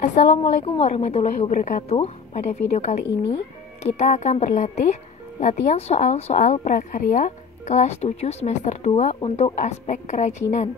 Assalamualaikum warahmatullahi wabarakatuh. Pada video kali ini, kita akan berlatih latihan soal-soal prakarya kelas 7 semester 2 untuk aspek kerajinan.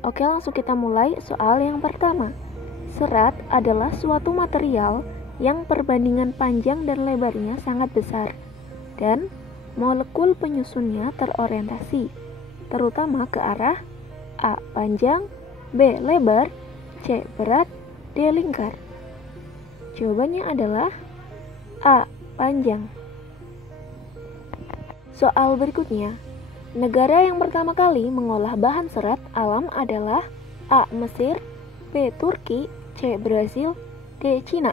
Oke, langsung kita mulai soal yang pertama. Serat adalah suatu material yang perbandingan panjang dan lebarnya sangat besar, dan molekul penyusunnya terorientasi, terutama ke arah A. Panjang, B. Lebar, C. Berat, D. Lingkar. Jawabannya adalah A. Panjang. Soal berikutnya. Negara yang pertama kali mengolah bahan serat alam adalah A. Mesir, B. Turki, C. Brasil, D. Cina.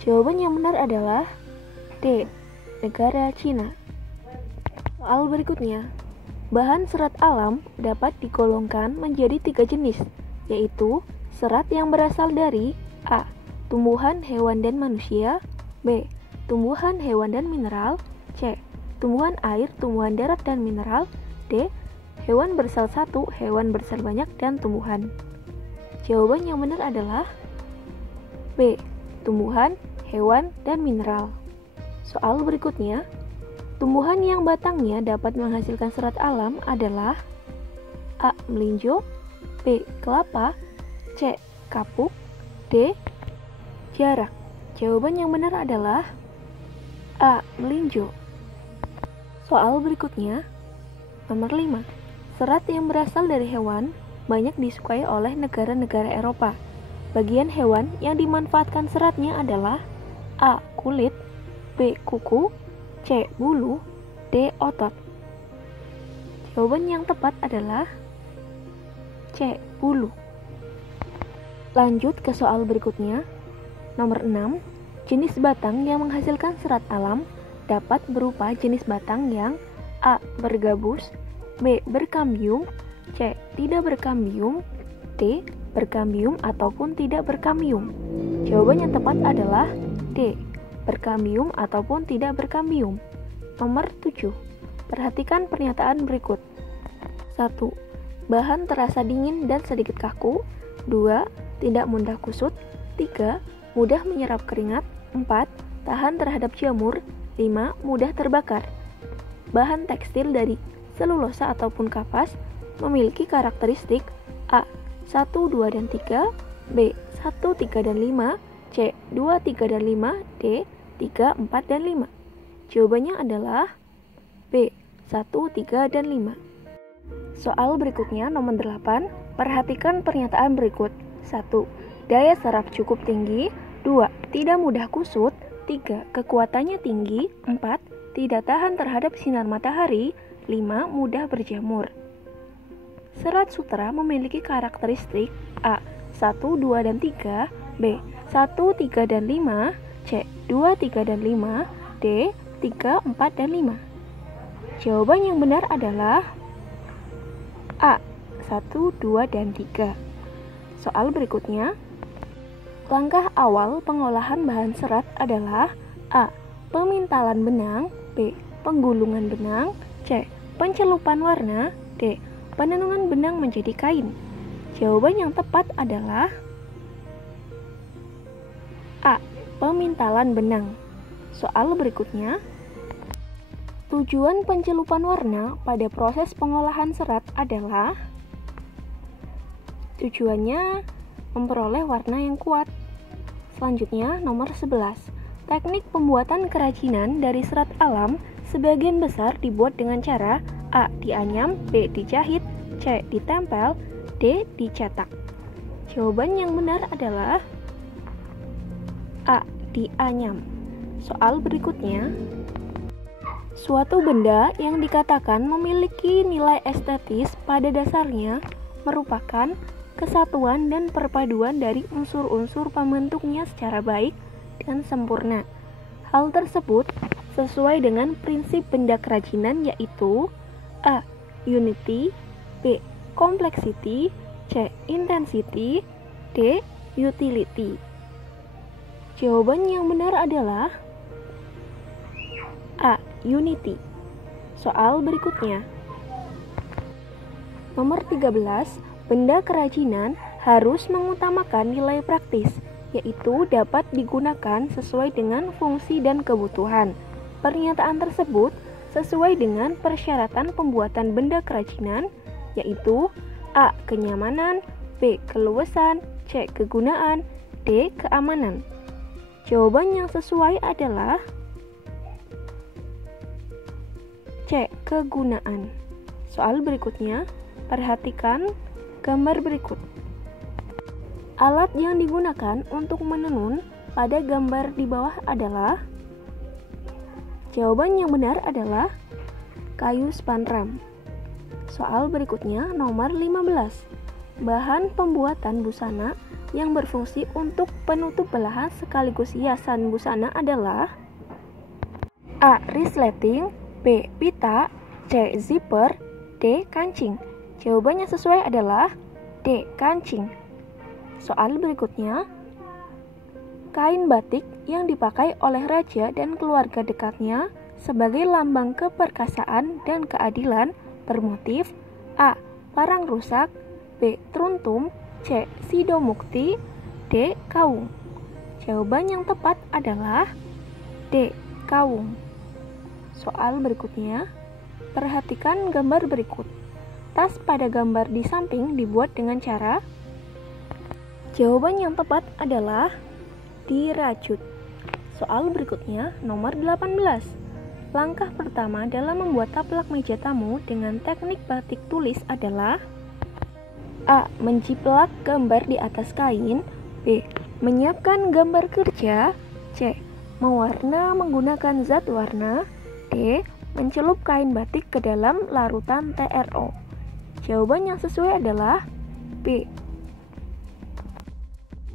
Jawaban yang benar adalah D. Negara Cina. Soal berikutnya. Bahan serat alam dapat digolongkan menjadi 3 jenis, yaitu serat yang berasal dari A. Tumbuhan, hewan, dan manusia, B. Tumbuhan, hewan, dan mineral, C. Tumbuhan air, tumbuhan darat, dan mineral, D. Hewan bersel 1, hewan bersel banyak, dan tumbuhan. Jawaban yang benar adalah B. Tumbuhan, hewan, dan mineral. Soal berikutnya. Tumbuhan yang batangnya dapat menghasilkan serat alam adalah A. Melinjo, B. Kelapa, C. Kapuk, D. Jarak. Jawaban yang benar adalah A. Melinjo. Soal berikutnya. Nomor 5. Serat yang berasal dari hewan banyak disukai oleh negara-negara Eropa. Bagian hewan yang dimanfaatkan seratnya adalah A. Kulit, B. Kuku, C. Bulu, D. Otot. Jawaban yang tepat adalah C. Bulu. Lanjut ke soal berikutnya. Nomor 6. Jenis batang yang menghasilkan serat alam dapat berupa jenis batang yang A. Bergabus, B. Berkambium, C. Tidak berkambium, D. Berkambium ataupun tidak berkambium. Jawaban yang tepat adalah D. Berkambium ataupun tidak berkambium. Nomor 7. Perhatikan pernyataan berikut. 1. Bahan terasa dingin dan sedikit kaku. 2. Tidak mudah kusut. 3. Mudah menyerap keringat. 4. Tahan terhadap jamur. 5. Mudah terbakar. Bahan tekstil dari selulosa ataupun kapas memiliki karakteristik A. 1, 2, dan 3, B. 1, 3, dan 5, C. 2, 3, dan 5, D. 3, 4, dan 5. Jawabannya adalah B. 1, 3, dan 5. Soal berikutnya nomor 8. Perhatikan pernyataan berikut. 1. Daya serap cukup tinggi. 2. Tidak mudah kusut. 3. Kekuatannya tinggi. 4. Tidak tahan terhadap sinar matahari. 5. Mudah berjamur. Serat sutera memiliki karakteristik A. 1, 2, dan 3, B. 1, 3, dan 5, C. 2, 3, dan 5, D. 3, 4, dan 5. Jawaban yang benar adalah A. 1, 2, dan 3. Soal berikutnya. Langkah awal pengolahan bahan serat adalah A. Pemintalan benang, B. Penggulungan benang, C. Pencelupan warna, D. Penenungan benang menjadi kain. Jawaban yang tepat adalah A. Pemintalan benang. Soal berikutnya. Tujuan pencelupan warna pada proses pengolahan serat adalah tujuannya memperoleh warna yang kuat. Selanjutnya, nomor 11. Teknik pembuatan kerajinan dari serat alam sebagian besar dibuat dengan cara A. Dianyam, B. Dijahit, C. Ditempel, D. Dicetak. Jawaban yang benar adalah A. Dianyam. Soal berikutnya. Suatu benda yang dikatakan memiliki nilai estetis pada dasarnya merupakan kesatuan dan perpaduan dari unsur-unsur pembentuknya secara baik dan sempurna. Hal tersebut sesuai dengan prinsip benda kerajinan, yaitu A. Unity, B. Complexity, C. Intensity, D. Utility. Jawaban yang benar adalah A. Unity. Soal berikutnya. Nomor 13. Benda kerajinan harus mengutamakan nilai praktis, yaitu dapat digunakan sesuai dengan fungsi dan kebutuhan. Pernyataan tersebut sesuai dengan persyaratan pembuatan benda kerajinan, yaitu A. Kenyamanan, B. Keluasan, C. Kegunaan, D. Keamanan. Jawaban yang sesuai adalah C. Kegunaan. Soal berikutnya, perhatikan gambar berikut. Alat yang digunakan untuk menenun pada gambar di bawah adalah, jawaban yang benar adalah kayu spanram. Soal berikutnya nomor 15. Bahan pembuatan busana yang berfungsi untuk penutup belahan sekaligus hiasan busana adalah A. Resleting, B. Pita, C. Zipper, D. Kancing. Jawabannya sesuai adalah D. Kancing. Soal berikutnya, kain batik yang dipakai oleh raja dan keluarga dekatnya sebagai lambang keperkasaan dan keadilan bermotif A. Larang rusak, B. Truntum, C. Sidomukti, D. Kawung. Jawaban yang tepat adalah D. Kawung. Soal berikutnya, perhatikan gambar berikut. Tas pada gambar di samping dibuat dengan cara, jawaban yang tepat adalah dirajut. Soal berikutnya nomor 18. Langkah pertama dalam membuat taplak meja tamu dengan teknik batik tulis adalah A. Menjiplak gambar di atas kain, B. Menyiapkan gambar kerja, C. Mewarna menggunakan zat warna, D. Mencelup kain batik ke dalam larutan TRO. Jawaban yang sesuai adalah B.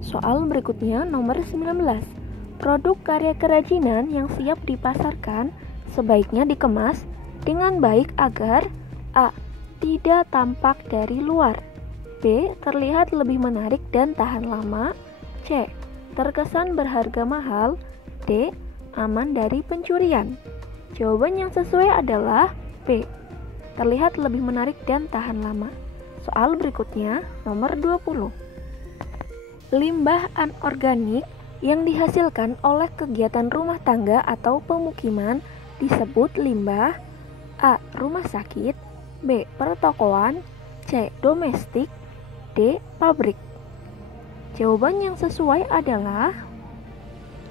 Soal berikutnya nomor 19. Produk karya kerajinan yang siap dipasarkan sebaiknya dikemas dengan baik agar A. Tidak tampak dari luar, B. Terlihat lebih menarik dan tahan lama, C. Terkesan berharga mahal, D. Aman dari pencurian. Jawaban yang sesuai adalah B. Terlihat lebih menarik dan tahan lama. Soal berikutnya nomor 20. Limbah anorganik yang dihasilkan oleh kegiatan rumah tangga atau pemukiman disebut limbah A. Rumah sakit, B. Pertokoan, C. Domestik, D. Pabrik. Jawaban yang sesuai adalah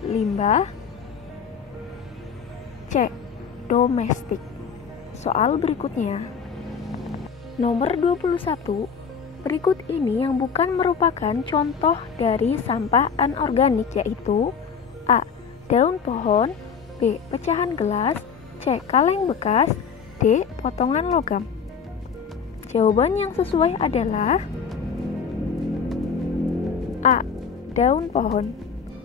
limbah C. Domestik. Soal berikutnya nomor 21. Berikut ini yang bukan merupakan contoh dari sampah anorganik, yaitu A. Daun pohon, B. Pecahan gelas, C. Kaleng bekas, D. Potongan logam. Jawaban yang sesuai adalah A. Daun pohon.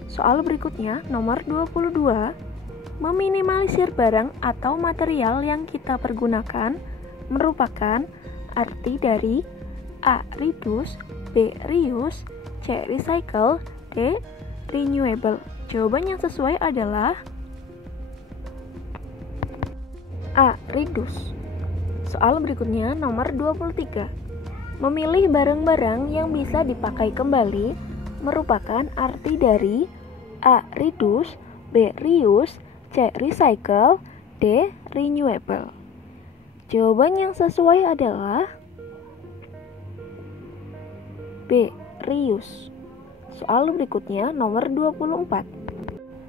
Soal berikutnya nomor 22. Meminimalisir barang atau material yang kita pergunakan merupakan arti dari A. Reduce, B. Reuse, C. Recycle, D. Renewable. Jawaban yang sesuai adalah A. Reduce. Soal berikutnya nomor 23. Memilih barang-barang yang bisa dipakai kembali merupakan arti dari A. Reduce, B. Reuse, C. Recycle, D. Renewable. Jawaban yang sesuai adalah B. Reuse. Soal berikutnya nomor 24.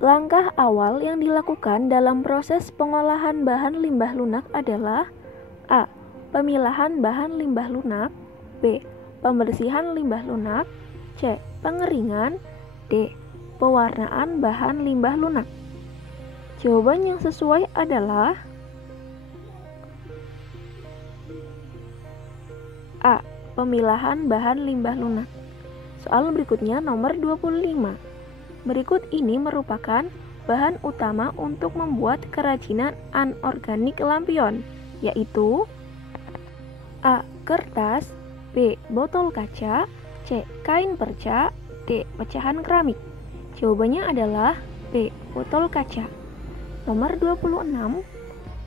Langkah awal yang dilakukan dalam proses pengolahan bahan limbah lunak adalah A. Pemilahan bahan limbah lunak, B. Pembersihan limbah lunak, C. Pengeringan, D. Pewarnaan bahan limbah lunak. Jawaban yang sesuai adalah A. Pemilahan bahan limbah lunak. Soal berikutnya nomor 25. Berikut ini merupakan bahan utama untuk membuat kerajinan anorganik lampion, yaitu A. Kertas, B. Botol kaca, C. Kain perca, D. Pecahan keramik. Jawabannya adalah B. Botol kaca. Nomor 26.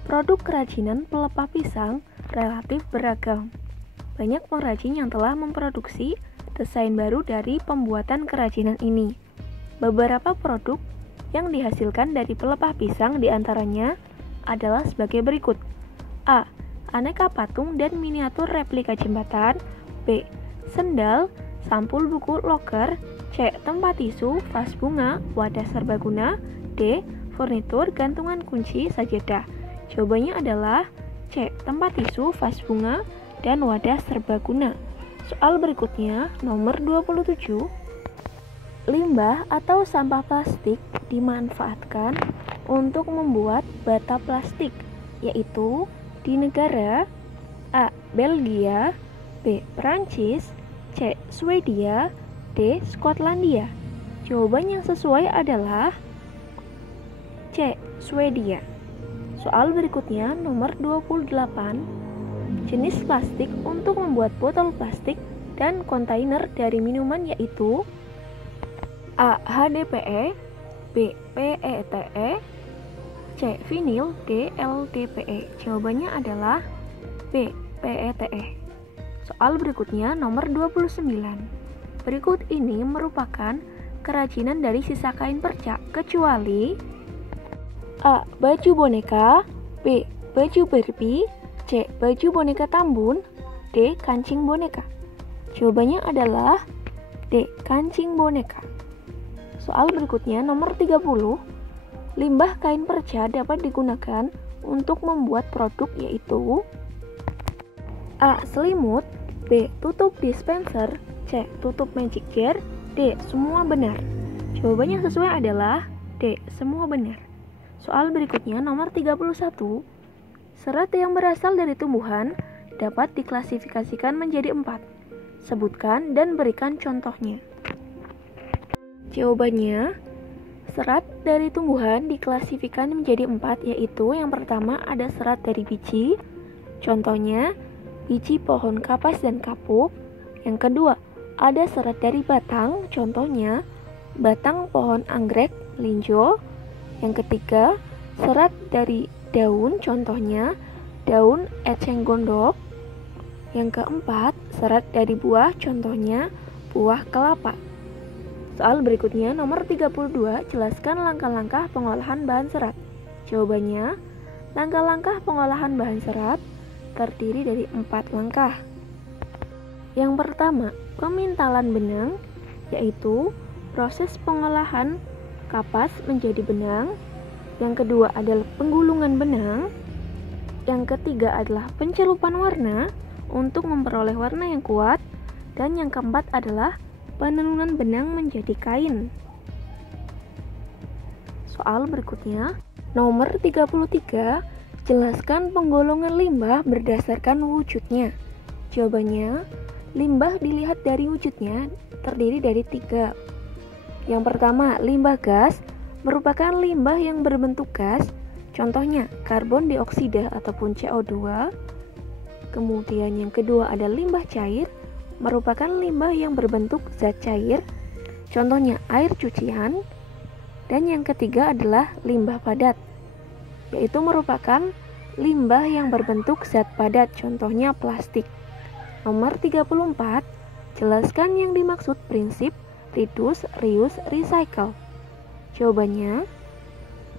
Produk kerajinan pelepah pisang relatif beragam. Banyak pengrajin yang telah memproduksi desain baru dari pembuatan kerajinan ini. Beberapa produk yang dihasilkan dari pelepah pisang diantaranya adalah sebagai berikut. A. Aneka patung dan miniatur replika jembatan. B. Sendal, sampul buku loker. C. Tempat tisu, vas bunga, wadah serbaguna. D. Furnitur, gantungan kunci, sajadah. Jawabannya adalah C. Tempat tisu, vas bunga, dan wadah serbaguna. Soal berikutnya, nomor 27. Limbah atau sampah plastik dimanfaatkan untuk membuat bata plastik, yaitu di negara A. Belgia, B. Prancis, C. Swedia, D. Skotlandia. Jawaban yang sesuai adalah C. Swedia. Soal berikutnya nomor 28. Jenis plastik untuk membuat botol plastik dan kontainer dari minuman yaitu A. HDPE, B. PETE, C. Vinil, D. LDPE. Jawabannya adalah B. PETE. Soal berikutnya nomor 29. Berikut ini merupakan kerajinan dari sisa kain perca kecuali A. Baju boneka, B. Baju Barbie, C. Baju boneka Tambun, D. Kancing boneka. Jawabannya adalah D. Kancing boneka. Soal berikutnya nomor 30. Limbah kain perca dapat digunakan untuk membuat produk yaitu A. Selimut, B. Tutup dispenser, C. Tutup magic jar, D. Semua benar. Jawabannya sesuai adalah D. Semua benar. Soal berikutnya nomor 31. Serat yang berasal dari tumbuhan dapat diklasifikasikan menjadi 4. Sebutkan dan berikan contohnya. Jawabannya, serat dari tumbuhan diklasifikasikan menjadi 4, yaitu yang pertama ada serat dari biji, contohnya biji pohon kapas dan kapuk. Yang kedua, ada serat dari batang, contohnya batang pohon anggrek, linjo. Yang ketiga, serat dari daun, contohnya daun eceng gondok. Yang keempat, serat dari buah, contohnya buah kelapa. Soal berikutnya nomor 32, jelaskan langkah-langkah pengolahan bahan serat. Jawabannya, langkah-langkah pengolahan bahan serat terdiri dari 4 langkah. Yang pertama, pemintalan benang, yaitu proses pengolahan kapas menjadi benang. Yang kedua adalah penggulungan benang. Yang ketiga adalah pencelupan warna untuk memperoleh warna yang kuat. Dan yang keempat adalah penenunan benang menjadi kain. Soal berikutnya, nomor 33, jelaskan penggolongan limbah berdasarkan wujudnya. Jawabannya, limbah dilihat dari wujudnya terdiri dari 3. Yang pertama, limbah gas merupakan limbah yang berbentuk gas, contohnya karbon dioksida ataupun CO2. Kemudian yang kedua ada limbah cair, merupakan limbah yang berbentuk zat cair, contohnya air cucian. Dan yang ketiga adalah limbah padat, yaitu merupakan limbah yang berbentuk zat padat, contohnya plastik. Nomor 34, jelaskan yang dimaksud prinsip reduce, reuse, recycle. Jawabannya,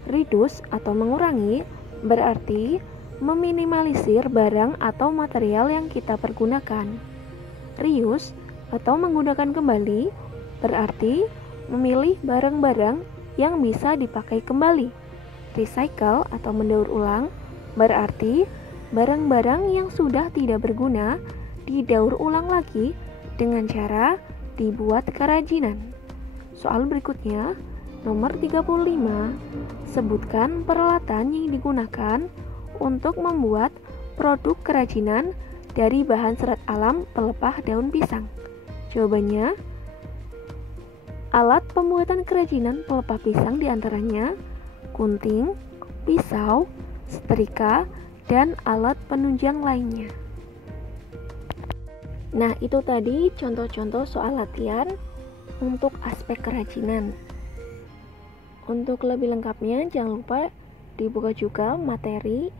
reduce atau mengurangi berarti meminimalisir barang atau material yang kita pergunakan. Reuse atau menggunakan kembali berarti memilih barang-barang yang bisa dipakai kembali. Recycle atau mendaur ulang berarti barang-barang yang sudah tidak berguna didaur ulang lagi dengan cara dibuat kerajinan. Soal berikutnya, nomor 35, sebutkan peralatan yang digunakan untuk membuat produk kerajinan dari bahan serat alam pelepah daun pisang. Jawabannya, alat pembuatan kerajinan pelepah pisang diantaranya gunting, pisau, setrika, dan alat penunjang lainnya. Nah, itu tadi contoh-contoh soal latihan untuk aspek kerajinan. Untuk lebih lengkapnya, jangan lupa dibuka juga materi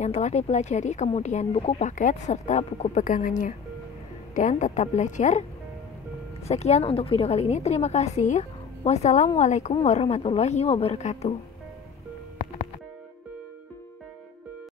yang telah dipelajari, kemudian buku paket serta buku pegangannya. Dan tetap belajar, Sekian untuk video kali ini. Terima kasih. Wassalamualaikum warahmatullahi wabarakatuh.